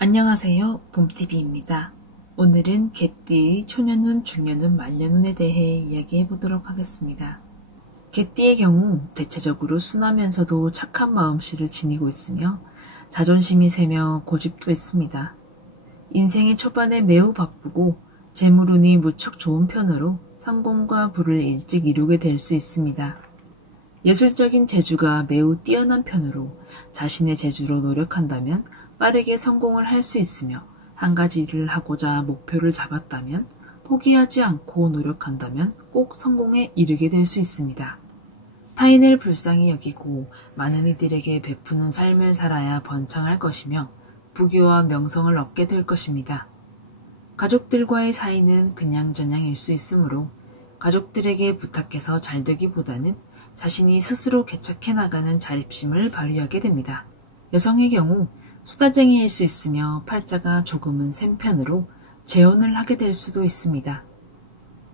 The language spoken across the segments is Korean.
안녕하세요. 봄TV입니다. 오늘은 개띠의 초년운, 중년운, 말년운에 대해 이야기해보도록 하겠습니다. 개띠의 경우 대체적으로 순하면서도 착한 마음씨를 지니고 있으며 자존심이 세며 고집도 있습니다. 인생의 초반에 매우 바쁘고 재물운이 무척 좋은 편으로 성공과 부를 일찍 이루게 될 수 있습니다. 예술적인 재주가 매우 뛰어난 편으로 자신의 재주로 노력한다면 빠르게 성공을 할 수 있으며 한 가지 일을 하고자 목표를 잡았다면 포기하지 않고 노력한다면 꼭 성공에 이르게 될 수 있습니다. 타인을 불쌍히 여기고 많은 이들에게 베푸는 삶을 살아야 번창할 것이며 부귀와 명성을 얻게 될 것입니다. 가족들과의 사이는 그냥저냥일 수 있으므로 가족들에게 부탁해서 잘 되기보다는 자신이 스스로 개척해 나가는 자립심을 발휘하게 됩니다. 여성의 경우 수다쟁이일 수 있으며 팔자가 조금은 센 편으로 재혼을 하게 될 수도 있습니다.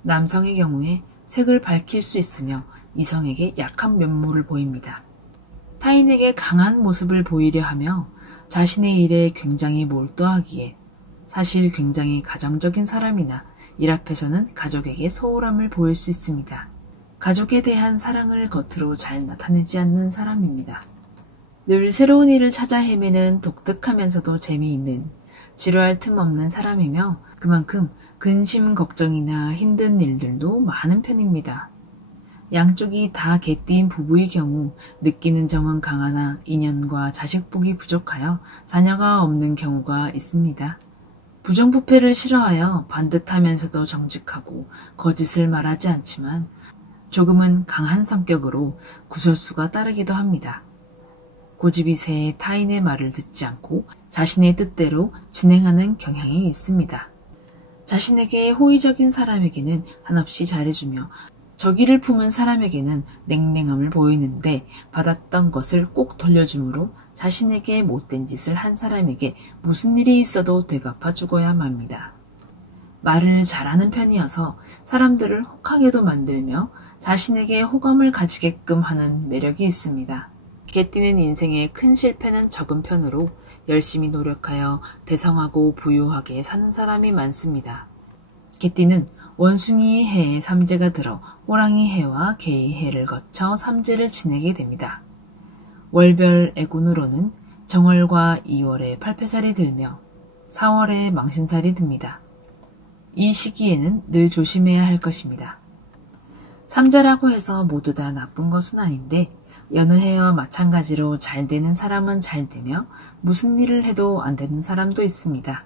남성의 경우에 색을 밝힐 수 있으며 이성에게 약한 면모를 보입니다. 타인에게 강한 모습을 보이려 하며 자신의 일에 굉장히 몰두하기에 사실 굉장히 가정적인 사람이나 일 앞에서는 가족에게 소홀함을 보일 수 있습니다. 가족에 대한 사랑을 겉으로 잘 나타내지 않는 사람입니다. 늘 새로운 일을 찾아 헤매는 독특하면서도 재미있는 지루할 틈 없는 사람이며 그만큼 근심 걱정이나 힘든 일들도 많은 편입니다. 양쪽이 다 개띠인 부부의 경우 느끼는 정은 강하나 인연과 자식복이 부족하여 자녀가 없는 경우가 있습니다. 부정부패를 싫어하여 반듯하면서도 정직하고 거짓을 말하지 않지만 조금은 강한 성격으로 구설수가 따르기도 합니다. 고집이 세 타인의 말을 듣지 않고 자신의 뜻대로 진행하는 경향이 있습니다. 자신에게 호의적인 사람에게는 한없이 잘해주며 적의를 품은 사람에게는 냉랭함을 보이는데 받았던 것을 꼭 돌려주므로 자신에게 못된 짓을 한 사람에게 무슨 일이 있어도 되갚아 주고야 맙니다. 말을 잘하는 편이어서 사람들을 혹하게도 만들며 자신에게 호감을 가지게끔 하는 매력이 있습니다. 개띠는 인생의 큰 실패는 적은 편으로 열심히 노력하여 대성하고 부유하게 사는 사람이 많습니다. 개띠는 원숭이 해에 삼재가 들어 호랑이 해와 개의 해를 거쳐 삼재를 지내게 됩니다. 월별 애군으로는 정월과 2월에 팔패살이 들며 4월에 망신살이 듭니다. 이 시기에는 늘 조심해야 할 것입니다. 삼재라고 해서 모두 다 나쁜 것은 아닌데 여느 해와 마찬가지로 잘 되는 사람은 잘 되며 무슨 일을 해도 안 되는 사람도 있습니다.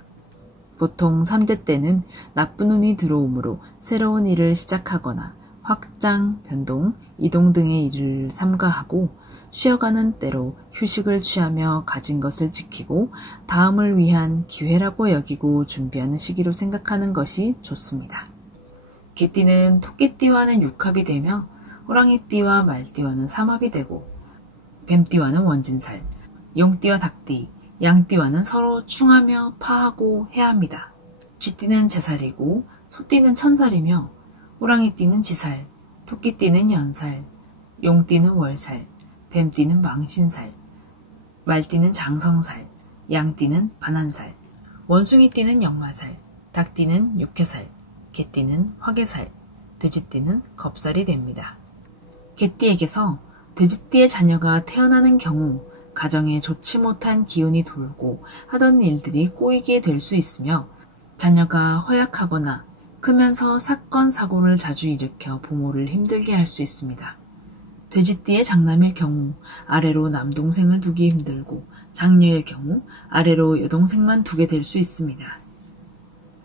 보통 삼재 때는 나쁜 운이 들어오므로 새로운 일을 시작하거나 확장, 변동, 이동 등의 일을 삼가하고 쉬어가는 때로 휴식을 취하며 가진 것을 지키고 다음을 위한 기회라고 여기고 준비하는 시기로 생각하는 것이 좋습니다. 개띠는 토끼띠와는 육합이 되며 호랑이띠와 말띠와는 삼합이 되고 뱀띠와는 원진살, 용띠와 닭띠, 양띠와는 서로 충하며 파하고 해합니다. 쥐띠는 제살이고 소띠는 천살이며 호랑이띠는 지살, 토끼띠는 연살, 용띠는 월살, 뱀띠는 망신살, 말띠는 장성살, 양띠는 반한살, 원숭이띠는 역마살, 닭띠는 육해살, 개띠는 화개살, 돼지띠는 겁살이 됩니다. 개띠에게서 돼지띠의 자녀가 태어나는 경우 가정에 좋지 못한 기운이 돌고 하던 일들이 꼬이게 될 수 있으며 자녀가 허약하거나 크면서 사건, 사고를 자주 일으켜 부모를 힘들게 할 수 있습니다. 돼지띠의 장남일 경우 아래로 남동생을 두기 힘들고 장녀일 경우 아래로 여동생만 두게 될 수 있습니다.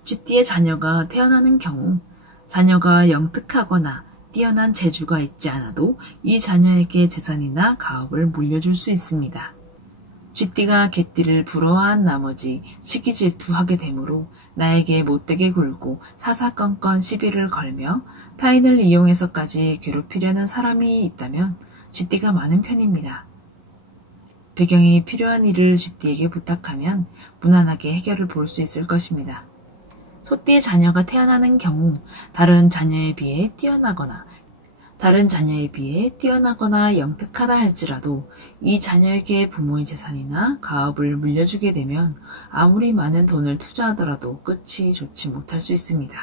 쥐띠의 자녀가 태어나는 경우 자녀가 영특하거나 뛰어난 재주가 있지 않아도 이 자녀에게 재산이나 가업을 물려줄 수 있습니다. 쥐띠가 개띠를 부러워한 나머지 시기질투하게 되므로 나에게 못되게 굴고 사사건건 시비를 걸며 타인을 이용해서까지 괴롭히려는 사람이 있다면 쥐띠가 많은 편입니다. 배경이 필요한 일을 쥐띠에게 부탁하면 무난하게 해결을 볼 수 있을 것입니다. 소띠의 자녀가 태어나는 경우 다른 자녀에 비해 뛰어나거나 다른 자녀에 비해 뛰어나거나 영특하다 할지라도 이 자녀에게 부모의 재산이나 가업을 물려주게 되면 아무리 많은 돈을 투자하더라도 끝이 좋지 못할 수 있습니다.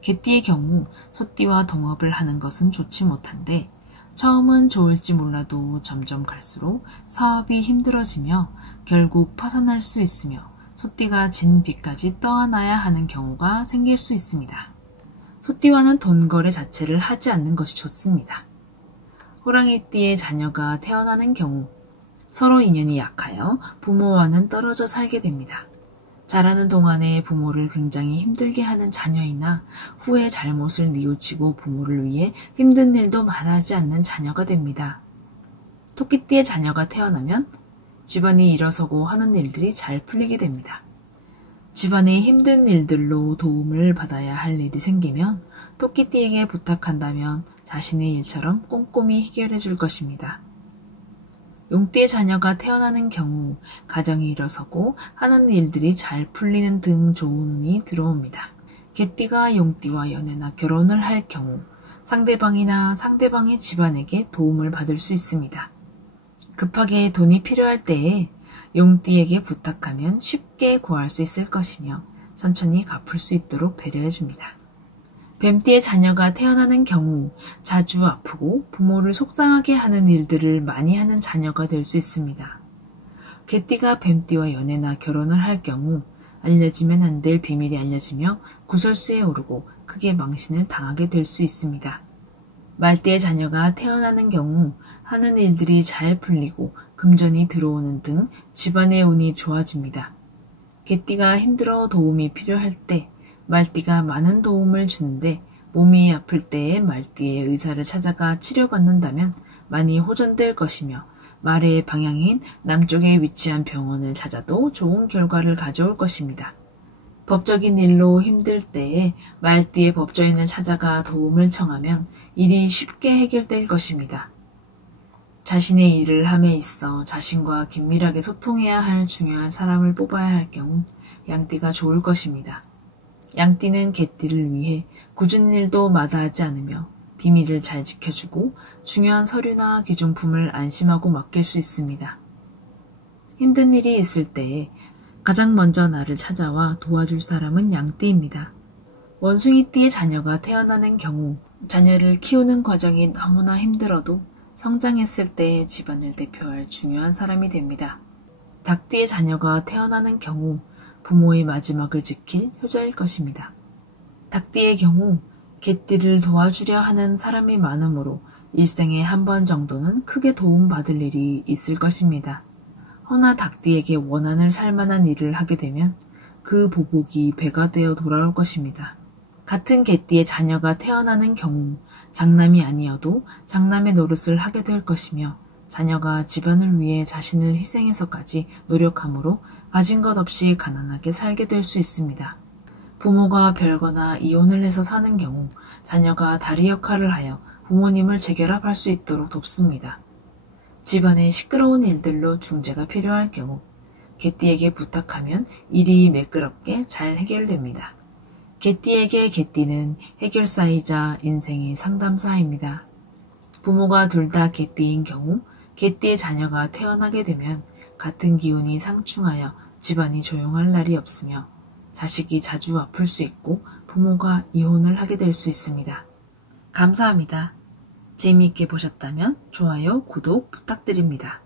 개띠의 경우 소띠와 동업을 하는 것은 좋지 못한데 처음은 좋을지 몰라도 점점 갈수록 사업이 힘들어지며 결국 파산할 수 있으며 소띠가 진 빚까지 떠안아야 하는 경우가 생길 수 있습니다. 소띠와는 돈 거래 자체를 하지 않는 것이 좋습니다. 호랑이띠의 자녀가 태어나는 경우 서로 인연이 약하여 부모와는 떨어져 살게 됩니다. 자라는 동안에 부모를 굉장히 힘들게 하는 자녀이나 후에 잘못을 뉘우치고 부모를 위해 힘든 일도 말하지 않는 자녀가 됩니다. 토끼띠의 자녀가 태어나면 집안이 일어서고 하는 일들이 잘 풀리게 됩니다. 집안의 힘든 일들로 도움을 받아야 할 일이 생기면 토끼띠에게 부탁한다면 자신의 일처럼 꼼꼼히 해결해 줄 것입니다. 용띠의 자녀가 태어나는 경우 가정이 일어서고 하는 일들이 잘 풀리는 등 좋은 운이 들어옵니다. 개띠가 용띠와 연애나 결혼을 할 경우 상대방이나 상대방의 집안에게 도움을 받을 수 있습니다. 급하게 돈이 필요할 때에 용띠에게 부탁하면 쉽게 구할 수 있을 것이며 천천히 갚을 수 있도록 배려해 줍니다. 뱀띠의 자녀가 태어나는 경우 자주 아프고 부모를 속상하게 하는 일들을 많이 하는 자녀가 될 수 있습니다. 개띠가 뱀띠와 연애나 결혼을 할 경우 알려지면 안 될 비밀이 알려지며 구설수에 오르고 크게 망신을 당하게 될 수 있습니다. 말띠의 자녀가 태어나는 경우 하는 일들이 잘 풀리고 금전이 들어오는 등 집안의 운이 좋아집니다. 개띠가 힘들어 도움이 필요할 때 말띠가 많은 도움을 주는데 몸이 아플 때에 말띠의 의사를 찾아가 치료받는다면 많이 호전될 것이며 말의 방향인 남쪽에 위치한 병원을 찾아도 좋은 결과를 가져올 것입니다. 법적인 일로 힘들 때에 말띠의 법조인을 찾아가 도움을 청하면 일이 쉽게 해결될 것입니다. 자신의 일을 함에 있어 자신과 긴밀하게 소통해야 할 중요한 사람을 뽑아야 할 경우 양띠가 좋을 것입니다. 양띠는 개띠를 위해 굳은 일도 마다하지 않으며 비밀을 잘 지켜주고 중요한 서류나 기중품을 안심하고 맡길 수 있습니다. 힘든 일이 있을 때에 가장 먼저 나를 찾아와 도와줄 사람은 양띠입니다. 원숭이띠의 자녀가 태어나는 경우 자녀를 키우는 과정이 너무나 힘들어도 성장했을 때 집안을 대표할 중요한 사람이 됩니다. 닭띠의 자녀가 태어나는 경우 부모의 마지막을 지킬 효자일 것입니다. 닭띠의 경우 개띠를 도와주려 하는 사람이 많으므로 일생에 한 번 정도는 크게 도움받을 일이 있을 것입니다. 허나 닭띠에게 원한을 살만한 일을 하게 되면 그 보복이 배가 되어 돌아올 것입니다. 같은 개띠의 자녀가 태어나는 경우 장남이 아니어도 장남의 노릇을 하게 될 것이며 자녀가 집안을 위해 자신을 희생해서까지 노력하므로 가진 것 없이 가난하게 살게 될 수 있습니다. 부모가 별거나 이혼을 해서 사는 경우 자녀가 다리 역할을 하여 부모님을 재결합할 수 있도록 돕습니다. 집안의 시끄러운 일들로 중재가 필요할 경우 개띠에게 부탁하면 일이 매끄럽게 잘 해결됩니다. 개띠에게 개띠는 해결사이자 인생의 상담사입니다. 부모가 둘 다 개띠인 경우 개띠의 자녀가 태어나게 되면 같은 기운이 상충하여 집안이 조용할 날이 없으며 자식이 자주 아플 수 있고 부모가 이혼을 하게 될 수 있습니다. 감사합니다. 재미있게 보셨다면 좋아요, 구독 부탁드립니다.